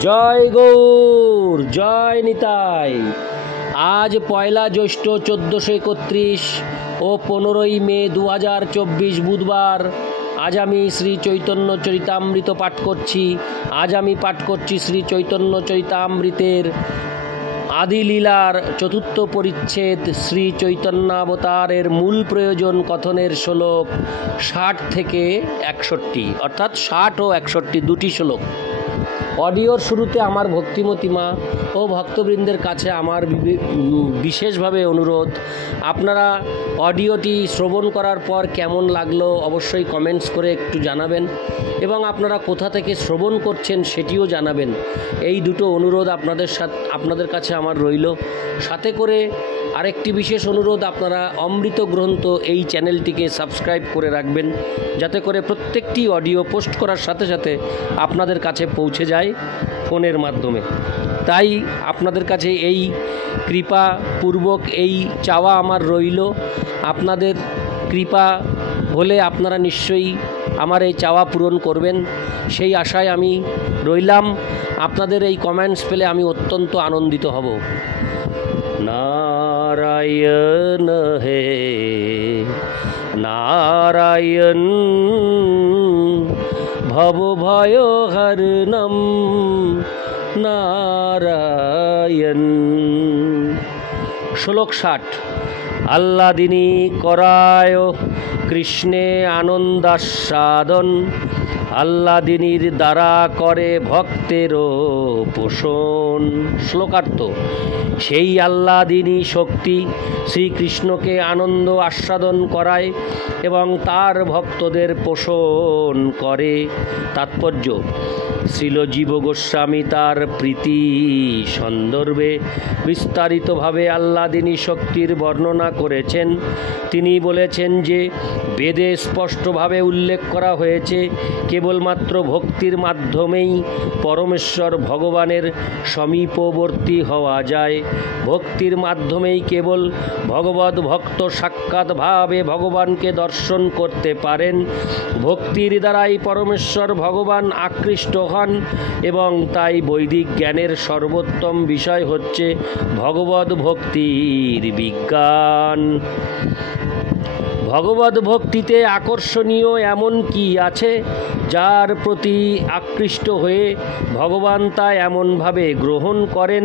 জয় গৌর, জয় নিতাই। আজ পয়লা জ্যৈষ্ঠ 1431 ও 15ই মে 2024 বুধবার। আজ আমি শ্রী চৈতন্য চরিতামৃত পাঠ করছি। আজ আমি পাঠ করছি শ্রী চৈতন্য চরিতামৃতের আদিলীলার চতুর্থ পরিচ্ছেদ শ্রী চৈতন্যাবতারের মূল প্রয়োজন কথনের শ্লোক 60 থেকে 61, অর্থাৎ 60 ও 61 দুটি শ্লোক। অডিওর শুরুতে আমার ভক্তিমতী মা ও ভক্তবৃন্দের কাছে আমার বিশেষভাবে অনুরোধ, আপনারা অডিওটি শ্রবণ করার পর কেমন লাগলো অবশ্যই কমেন্টস করে একটু জানাবেন, এবং আপনারা কোথা থেকে শ্রবণ করছেন সেটিও জানাবেন। এই দুটো অনুরোধ আপনাদের কাছে আমার রইল। সাথে করে আরেকটি বিশেষ অনুরোধ, আপনারা অমৃত গ্রন্থ এই চ্যানেলটিকে সাবস্ক্রাইব করে রাখবেন, যাতে করে প্রত্যেকটি অডিও পোস্ট করার সাথে সাথে আপনাদের কাছে পৌঁছে যায় ফোনের মাধ্যমে। তাই আপনাদের কাছে এই কৃপাপূর্বক এই চাওয়া আমার রইল। আপনাদের কৃপা হলে আপনারা নিশ্চয়ই আমার এই চাওয়া পূরণ করবেন, সেই আশায় আমি রইলাম। আপনাদের এই কমেন্টস পেলে আমি অত্যন্ত আনন্দিত হব। নারায়ণ হে নারায়ণ, ভব ভয় হরণম নারায়ণ। শ্লোক 60। আহ্লাদিনী করায় কৃষ্ণে আনন্দাস্বাদন, আহ্লাদিনীর দ্বারা করে ভক্তেরও পোষণ। শ্লোকার্থ: সেই আহ্লাদিনী শক্তি শ্রীকৃষ্ণকে আনন্দ আস্বাদন করায় এবং তার ভক্তদের পোষণ করে। তাৎপর্য: শ্রীল জীব গোস্বামী তার প্রীতি সন্দর্ভে বিস্তারিতভাবে আহ্লাদিনী শক্তির বর্ণনা করেছেন। তিনি বলেছেন যে বেদে স্পষ্টভাবে উল্লেখ করা হয়েছে কেবলমাত্র ভক্তির মাধ্যমেই পরমেশ্বর ভগবানের সমীপবর্তী হওয়া যায়। ভক্তির মাধ্যমেই কেবল ভগবদ ভক্ত সাক্ষাৎভাবে ভগবানকে দর্শন করতে পারেন। ভক্তির দ্বারাই পরমেশ্বর ভগবান আকৃষ্ট হন, এবং তাই বৈদিক জ্ঞানের সর্বোত্তম বিষয় হচ্ছে ভগবদ ভক্তির বিজ্ঞান। ভগবদ ভক্তিতে আকর্ষণীয় এমন কি আছে যার প্রতি আকৃষ্ট হয়ে ভগবান তা এমনভাবে গ্রহণ করেন?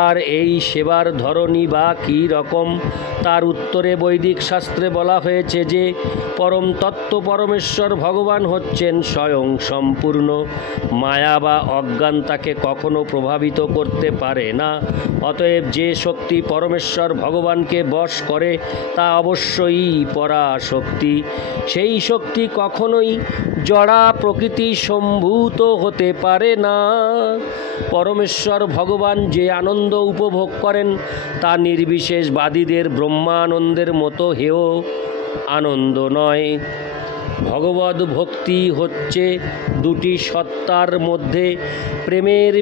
আর এই সেবার ধরনই বা কী রকম? তার উত্তরে বৈদিক শাস্ত্রে বলা হয়েছে যে পরম তত্ত্ব পরমেশ্বর ভগবান হচ্ছেন স্বয়ং সম্পূর্ণ। মায়া বা অজ্ঞান তাকে কখনো প্রভাবিত করতে পারে না। অতএব যে শক্তি পরমেশ্বর ভগবানকে বশ করে তা অবশ্যই পরাশক্তি। সেই শক্তি কখনোই জড়া প্রকৃতি সম্ভূত হতে পারে না। পরমেশ্বর ভগবান যে আনন্দ উপভোগ করেন তা নির্বিশেষবাদীদের ব্রহ্মানন্দের মতো হেয় আনন্দ নয়। ভগবদ ভক্তি হচ্ছে দুটি সত্তার মধ্যে প্রেমের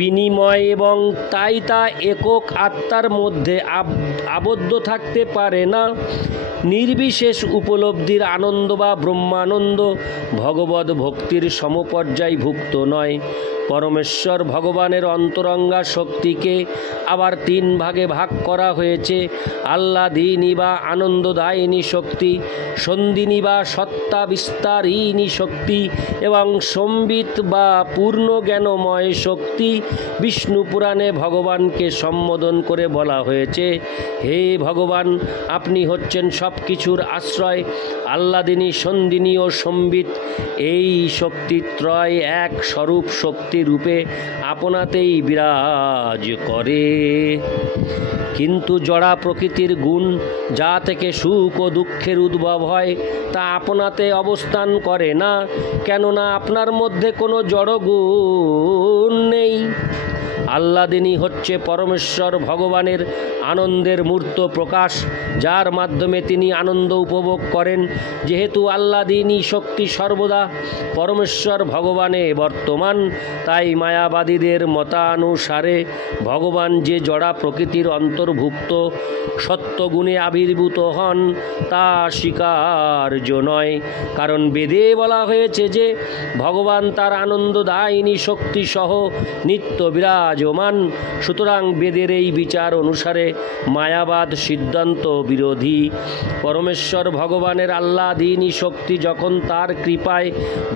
বিনিময়, এবং তাই তা একক আত্মার মধ্যে আবদ্ধ থাকতে পারে না। নির্বিশেষ উপলব্ধির আনন্দ বা ব্রহ্মানন্দ ভগবদ ভক্তির সমপর্যায়ভুক্ত নয়। পরমেশ্বর ভগবানের অন্তরঙ্গা শক্তিকে আবার 3 ভাগে ভাগ করা হয়েছে: আহ্লাদিনী বা আনন্দদায়িনী শক্তি, সন্দিনী বা সত্তা বিস্তারিণী শক্তি, এবং সম্বিত বা পূর্ণ জ্ঞানময় শক্তি। বিষ্ণু পুরাণে ভগবানকে সম্বোধন করে বলা হয়েছে, হে ভগবান, আপনি হচ্ছেন সব কিছুর আশ্রয়। আহ্লাদিনী, সন্দিনী ও সম্বিত এই শক্তিত্রয় এক স্বরূপ শক্তি রূপে আপনাতেই বিরাজ করে। কিন্তু জড়া প্রকৃতির গুণ, যা থেকে সুখ ও দুঃখের উদ্ভব হয়, তা আপনাতে অবস্থান করে না, কেননা আপনার মধ্যে কোনো জড় গুণ নেই। আল্লাদিনী হচ্ছে পরমেশ্বর ভগবানের আনন্দের মূর্ত প্রকাশ, যার মাধ্যমে তিনি আনন্দ উপভোগ করেন। যেহেতু আল্লাদিনী শক্তি সর্বদা পরমেশ্বর ভগবানে বর্তমান, তাই মায়াবাদীদের মতানুসারে ভগবান যে জড়া প্রকৃতির অন্তর্ভুক্ত সত্যগুণে আবির্ভূত হন তা স্বীকার্য নয়। কারণ বেদে বলা হয়েছে যে ভগবান তার আনন্দদায়িনী শক্তি সহ নিত্য বিরাজমান। সুতরাং বেদের এই বিচার অনুসারে মায়াবাদ সিদ্ধান্ত বিরোধী। পরমেশ্বর ভগবানের আহ্লাদিনী শক্তি যখন তার কৃপায়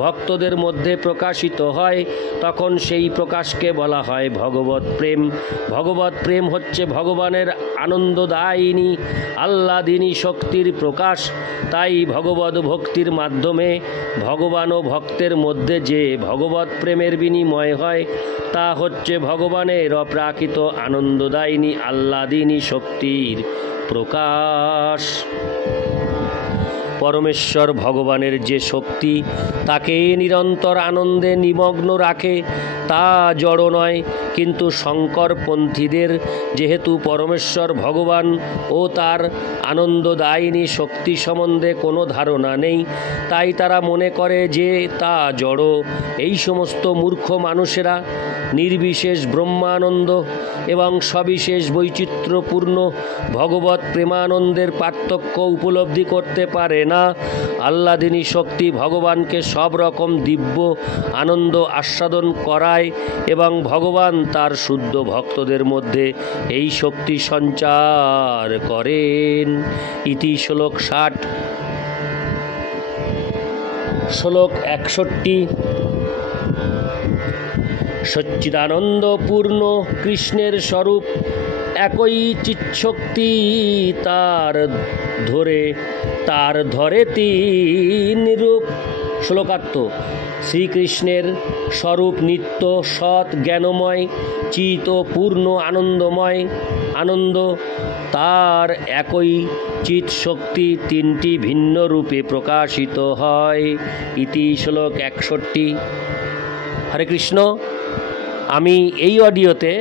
ভক্তদের মধ্যে প্রকাশিত হয়, তখন সেই প্রকাশকে বলা হয় ভগবৎ প্রেম। ভগবৎ প্রেম হচ্ছে ভগবানের আনন্দদায়িনী আহ্লাদিনী শক্তির প্রকাশ। তাই ভগবৎ ভক্তির মাধ্যমে ভগবান ও ভক্তের মধ্যে যে ভগবৎ প্রেমের বিনিময় হয়, তা হচ্ছে ভগবানের অপ্রাকৃত আনন্দদায়িনী আহ্লাদিনী শক্তির প্রকাশ। পরমেশ্বর ভগবানের যে শক্তি তাকে নিরন্তর আনন্দে নিমগ্ন রাখে তা জড় নয়। কিন্তু শঙ্করপন্থীদের যেহেতু পরমেশ্বর ভগবান ও তার আনন্দদায়িনী শক্তি সম্বন্ধে কোনো ধারণা নেই, তাই তারা মনে করে যে তা জড়। এই সমস্ত মূর্খ মানুষেরা নির্বিশেষ ব্রহ্মানন্দ এবং সবিশেষ বৈচিত্র্যপূর্ণ ভগবৎ প্রেমানন্দের পার্থক্য উপলব্ধি করতে পারে না। আহ্লাদিনী শক্তি ভগবানকে সব রকম দিব্য আনন্দ আস্বাদন করায় এবং ভগবান তার শুদ্ধ ভক্তদের মধ্যে এই শক্তি সঞ্চার করেন। ইতি শ্লোক 60। শ্লোক 61। সচ্চিদানন্দপূর্ণ কৃষ্ণের স্বরূপ একই চিৎশক্তি, তার ধরে তিন রূপ। শ্লোকার্থ: শ্রীকৃষ্ণের স্বরূপ নিত্য সৎ জ্ঞানময় চিত ও পূর্ণ আনন্দময়। আনন্দ তার একই চিৎ শক্তি তিনটি ভিন্ন রূপে প্রকাশিত হয়। ইতি শ্লোক 61। হরে কৃষ্ণ। আমি এই অডিওতে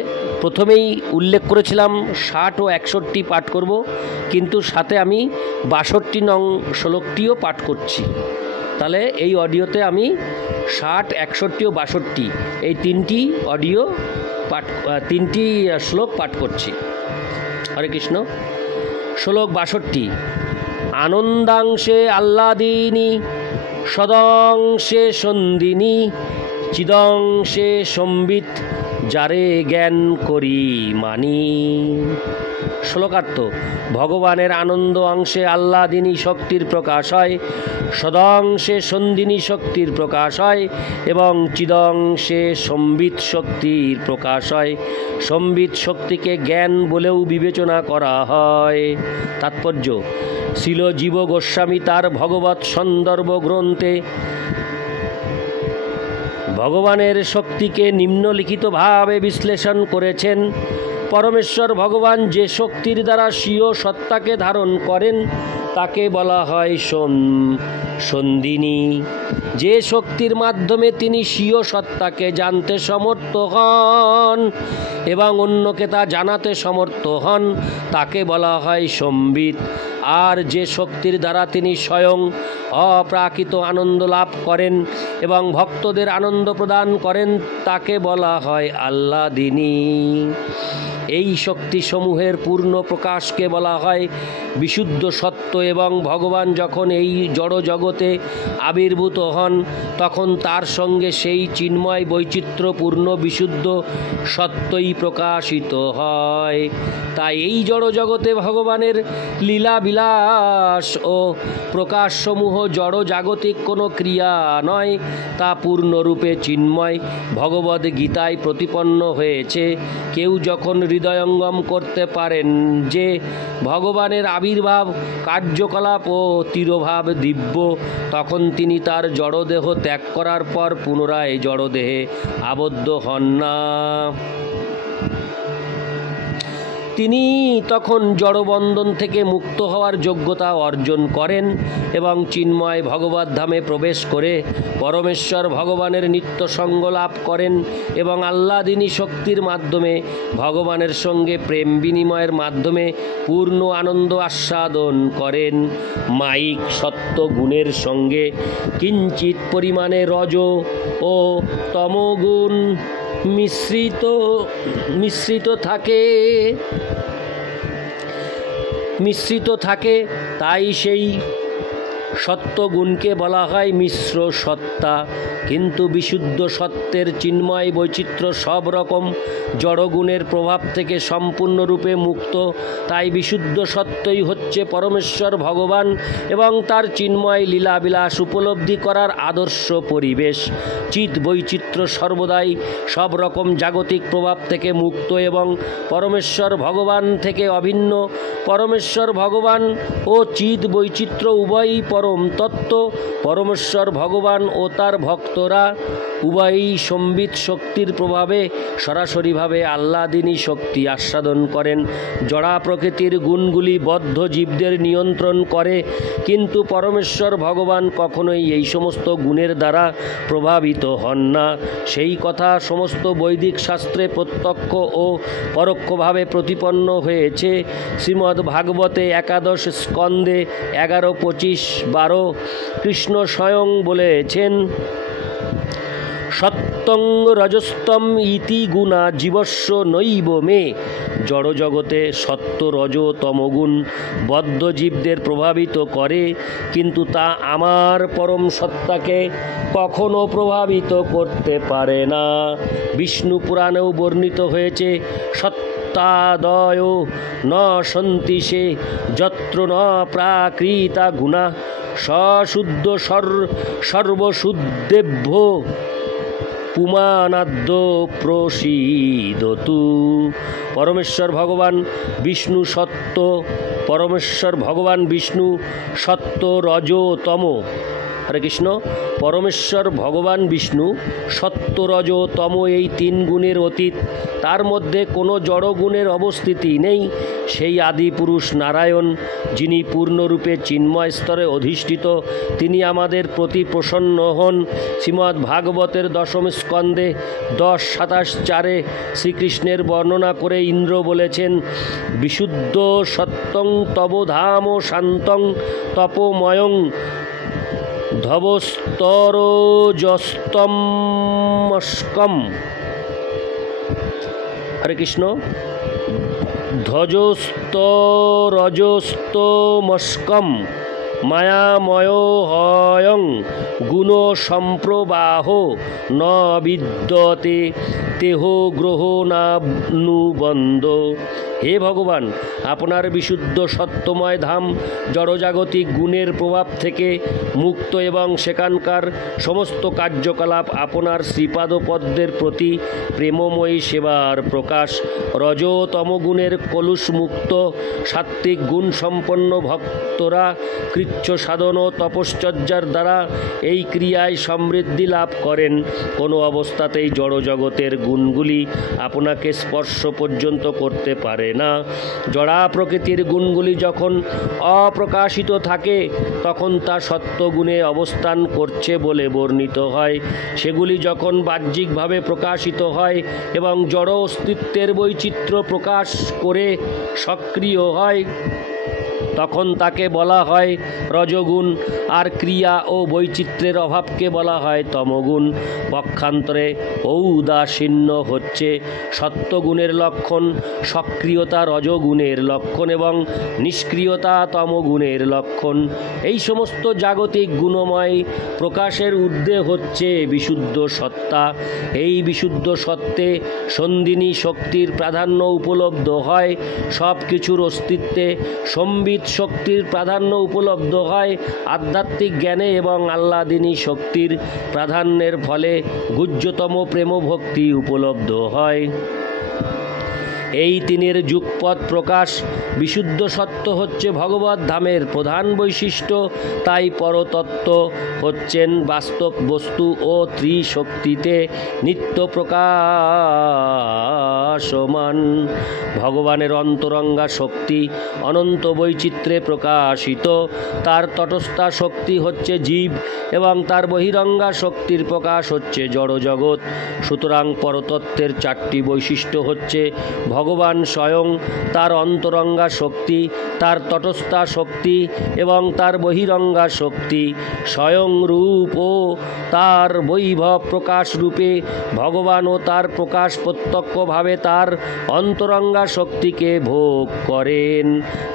প্রথমেই উল্লেখ করেছিলাম 60 ও 61 পাঠ করব, কিন্তু সাথে আমি 62 নং শ্লোকটিও পাঠ করছি। তাহলে এই অডিওতে আমি 60, 61 ও 62 এই তিনটি শ্লোক পাঠ করছি। হরে কৃষ্ণ। শ্লোক 62। আনন্দাংশে আহ্লাদিনী সদংশে সন্দিনী চিদংশে সম্বিত যারে জ্ঞান করি মানি। শ্লোকার্থ: ভগবানের আনন্দ অংশে আহ্লাদিনী শক্তির প্রকাশ হয়, সদংশে সন্দিনী শক্তির প্রকাশ হয় এবং চিদংশে সম্বিত শক্তির প্রকাশ হয়। সম্বিত শক্তিকে জ্ঞান বলেও বিবেচনা করা হয়। তাৎপর্য: শ্রীল জীব গোস্বামী তার ভগবৎ সন্দর্ভ গ্রন্থে ভগবানের শক্তিকে নিম্নলিখিতভাবে বিশ্লেষণ করেছেন। পরমেশ্বর ভগবান যে শক্তির দ্বারা স্বীয় সত্তাকে ধারণ করেন তাকে বলা হয় সন্দিনী। যে শক্তির মাধ্যমে তিনি স্বীয় সত্তাকে জানতে সমর্থ হন এবং অন্যকে তা জানাতে সমর্থ হন তাকে বলা হয় সম্বিত। আর যে শক্তির দ্বারা তিনি স্বয়ং অপ্রাকৃত আনন্দ লাভ করেন এবং ভক্তদের আনন্দ প্রদান করেন তাকে বলা হয় আহ্লাদিনী। এই শক্তিসমূহের পূর্ণ প্রকাশকে বলা হয় বিশুদ্ধ সত্য এবং ভগবান যখন এই জড় জগতে আবির্ভূত হন তখন তার সঙ্গে সেই চিন্ময় বৈচিত্র্যপূর্ণ বিশুদ্ধ সত্যই প্রকাশিত হয়। তাই এই জড় জগতে ভগবানের লীলা বিলাস ও প্রকাশসমূহ জড় জাগতিক কোনো ক্রিয়া নয়, তা পূর্ণরূপে চিন্ময় ভগবদ্ গীতায় প্রতিপন্ন হয়েছে। কেউ যখন হৃদয়ঙ্গম করতে পারেন যে ভগবানের আবির্ভাব কার্যকলাপ ও তিরোভাব দিব্য, তখন তিনি তার জড়দেহ ত্যাগ করার পর পুনরায় জড়দেহে আবদ্ধ হন না। তিনি তখন জড়বন্ধন থেকে মুক্ত হওয়ার যোগ্যতা অর্জন করেন এবং চিন্ময় ভগবত ধামে প্রবেশ করে পরমেশ্বর ভগবানের নিত্য সঙ্গ লাভ করেন এবং আহ্লাদিনী শক্তির মাধ্যমে ভগবানের সঙ্গে প্রেম বিনিময়ের মাধ্যমে পূর্ণ আনন্দ আস্বাদন করেন। মায়িক সত্য গুণের সঙ্গে কিঞ্চিত পরিমাণে রজ ও তমগুণ মিশ্রিত থাকে তাই সেই সত্ত্বগুণকে বলা হয় মিশ্র সত্তা। কিন্তু বিশুদ্ধ সত্ত্বের চিন্ময় বৈচিত্র্য সব রকম জড়গুণের প্রভাব থেকে সম্পূর্ণরূপে মুক্ত। তাই বিশুদ্ধ সত্যই হচ্ছে পরমেশ্বর ভগবান এবং তার চিন্ময় লীলাবিলাস উপলব্ধি করার আদর্শ পরিবেশ। চিৎ বৈচিত্র্য সর্বদাই সব রকম জাগতিক প্রভাব থেকে মুক্ত এবং পরমেশ্বর ভগবান থেকে অভিন্ন। পরমেশ্বর ভগবান ও চিৎ বৈচিত্র্য উভয়ই পরম তত্ত্ব। পরমেশ্বর ভগবান ও তার ভক্তরা উভয়ই সম্বিত শক্তির প্রভাবে সরাসরিভাবে আহ্লাদিনী শক্তি আস্বাদন করেন। জড়া প্রকৃতির গুণগুলি বদ্ধ জীবদের নিয়ন্ত্রণ করে, কিন্তু পরমেশ্বর ভগবান কখনোই এই সমস্ত গুণের দ্বারা প্রভাবিত হন না। সেই কথা সমস্ত বৈদিক শাস্ত্রে প্রত্যক্ষ ও পরোক্ষভাবে প্রতিপন্ন হয়েছে। শ্রীমদ্ ভাগবতে 11 স্কন্ধে 11, 25, 12 কৃষ্ণ স্বয়ং বলেছেন, সত্যং রজস্তম ইতি গুণা জীবস্য নৈব মে। জড়জগতে সত্য রজ তমগুণ বদ্ধ জীবদের প্রভাবিত করে, কিন্তু তা আমার পরম সত্তাকে কখনো প্রভাবিত করতে পারে না। বিষ্ণু পুরাণেও বর্ণিত হয়েছে, সত্তাদয় ন সন্তি সে যত্র ন প্রাকৃতা গুণা সশুদ্ধ সর্বশুদ্ধেভ্য পুমানাদ্য প্রসীদতু। পরমেশ্বর ভগবান বিষ্ণু সত্য রজ তম। হরে কৃষ্ণ। পরমেশ্বর ভগবান বিষ্ণু সত্য রজ তম এই 3 গুণের অতীত। তার মধ্যে কোনো জড় গুণের অবস্থিতি নেই। সেই আদি পুরুষ নারায়ণ, যিনি পূর্ণরূপে চিন্ময় স্তরে অধিষ্ঠিত, তিনি আমাদের প্রতি প্রসন্ন হন। শ্রীমদ্ ভাগবতের 10 স্কন্ধে 10, 27, 4 শ্রীকৃষ্ণের বর্ণনা করে ইন্দ্র বলেছেন, বিশুদ্ধ সত্যং তব ধাম শান্তং তপময়ং ধ্বজস্তরজস্তমস্কম। হরে কৃষ্ণ। ধ্বজস্তরজস্তমস্কম মায়াময় হয়ং গুণ সম্প্রবাহ ন বিদ্যতে তেহ গ্রহ নানুবন্ধ। হে ভগবান, আপনার বিশুদ্ধ সত্যময় ধাম জড়জাগতিক গুণের প্রভাব থেকে মুক্ত এবং সেখানকার সমস্ত কার্যকলাপ আপনার শ্রীপাদপদ্মের প্রতি প্রেমময়ী সেবার প্রকাশ। রজ তমগুণের কলুষমুক্ত সাত্ত্বিক গুণ সম্পন্ন ভক্তরা কৃচ্ছ সাধন ও তপশ্চর্যার দ্বারা এই ক্রিয়ায় সমৃদ্ধি লাভ করেন। কোনো অবস্থাতেই জড়জগতের গুণগুলি আপনাকে স্পর্শ পর্যন্ত করতে পারে না। জড়া প্রকৃতির গুণগুলি যখন অপ্রকাশিত থাকে তখন তা সত্ত্বগুণে অবস্থান করছে বলে বর্ণিত হয়। সেগুলি যখন বাহ্যিকভাবে প্রকাশিত হয় এবং জড় অস্তিত্বের বৈচিত্র্য প্রকাশ করে সক্রিয় হয়, তখন তাকে বলা হয় রজগুণ, আর ক্রিয়া ও বৈচিত্র্যের অভাবকে বলা হয় তমগুণ। পক্ষান্তরে ঔদাসীন্য হচ্ছে সত্ত্বগুণের লক্ষণ, সক্রিয়তা রজগুণের লক্ষণ এবং নিষ্ক্রিয়তা তমগুণের লক্ষণ। এই সমস্ত জাগতিক গুণময় প্রকাশের ঊর্ধ্বে হচ্ছে বিশুদ্ধ সত্তা। এই বিশুদ্ধ সত্ত্বে সন্ধিনী শক্তির প্রাধান্য উপলব্ধ হয়। সব কিছুর অস্তিত্বে সম্বিত শক্তির প্রাধান্য উপলব্ধ হয়। আধ্যাত্মিক জ্ঞানে এবং আহ্লাদিনী শক্তির প্রাধান্যের ফলে গুহ্যতম প্রেমভক্তি উপলব্ধ হয়। এই তিনের যুগপৎ প্রকাশ বিশুদ্ধ সত্য হচ্ছে ভগবত ধামের প্রধান বৈশিষ্ট্য। তাই পরতত্ত্ব হচ্ছেন বাস্তব বস্তু ও ত্রিশক্তিতে নিত্য প্রকাশমান। ভগবানের অন্তরঙ্গা শক্তি অনন্ত বৈচিত্র্যে প্রকাশিত। তার তটস্থা শক্তি হচ্ছে জীব এবং তার বহিরঙ্গা শক্তির প্রকাশ হচ্ছে জড়জগৎ। সুতরাং পরতত্ত্বের চারটি বৈশিষ্ট্য হচ্ছে ভগবান স্বয়ং, তার অন্তরঙ্গা শক্তি, তার তটস্থা শক্তি এবং তার বহিরঙ্গা শক্তি। স্বয়ং রূপ ও তার বৈভব প্রকাশ রূপে ভগবান ও তার প্রকাশ প্রত্যক্ষভাবে তার অন্তরঙ্গা শক্তিকে ভোগ করেন।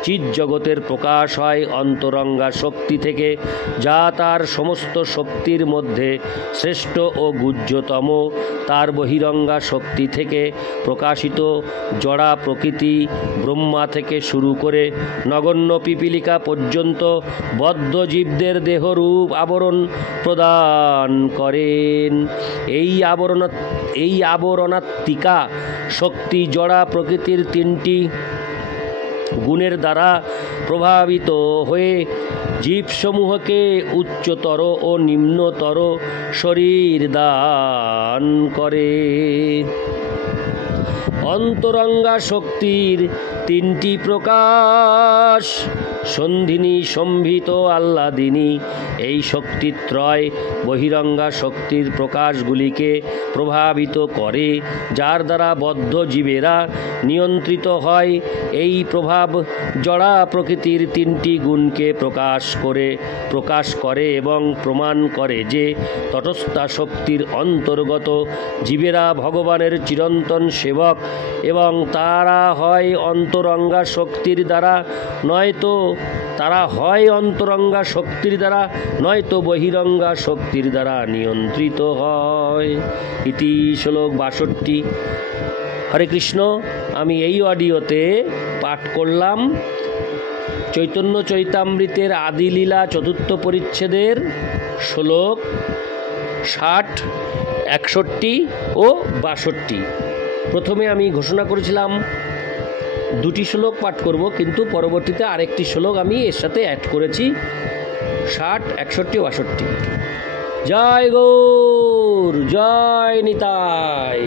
চিৎ জগতের প্রকাশ হয় অন্তরঙ্গা শক্তি থেকে, যা তার সমস্ত শক্তির মধ্যে শ্রেষ্ঠ ও গুহ্যতম। তার বহিরঙ্গা শক্তি থেকে প্রকাশিত জড়া প্রকৃতি ব্রহ্মা থেকে শুরু করে নগণ্য পিপীলিকা পর্যন্ত বদ্ধ জীবদের দেহরূপ আবরণ প্রদান করেন। এই আবরণাত্মিকা শক্তি জড়া প্রকৃতির তিনটি গুণের দ্বারা প্রভাবিত হয়ে জীবসমূহকে উচ্চতর ও নিম্নতর শরীর দান করে। অন্তরঙ্গা শক্তির তিনটি প্রকাশ: সন্ধিনী, সম্ভিত, আহ্লাদিনী। এই শক্তিত্রয় বহিরঙ্গা শক্তির প্রকাশগুলিকে প্রভাবিত করে, যার দ্বারা বদ্ধ জীবেরা নিয়ন্ত্রিত হয়। এই প্রভাব জড়া প্রকৃতির তিনটি গুণকে প্রকাশ করে এবং প্রমাণ করে যে তটস্থা শক্তির অন্তর্গত জীবেরা ভগবানের চিরন্তন সেবক এবং তারা হয় অন্তরঙ্গা শক্তির দ্বারা নয়তো বহিরঙ্গা শক্তির দ্বারা নিয়ন্ত্রিত হয়। ইতি শ্লোক ৬২। হরে কৃষ্ণ। আমি এই অডিওতে পাঠ করলাম চৈতন্য চরিতামৃতের আদিলীলা চতুর্থ পরিচ্ছেদের শ্লোক ৬০, ৬১ ও ৬২। প্রথমে আমি ঘোষণা করেছিলাম দুটি শ্লোক পাঠ করব, কিন্তু পরবর্তীতে আরেকটি শ্লোক আমি এর সাথে অ্যাড করেছি, ৬০, ৬১, ৬২। জয় গৌর, জয় নিতাই।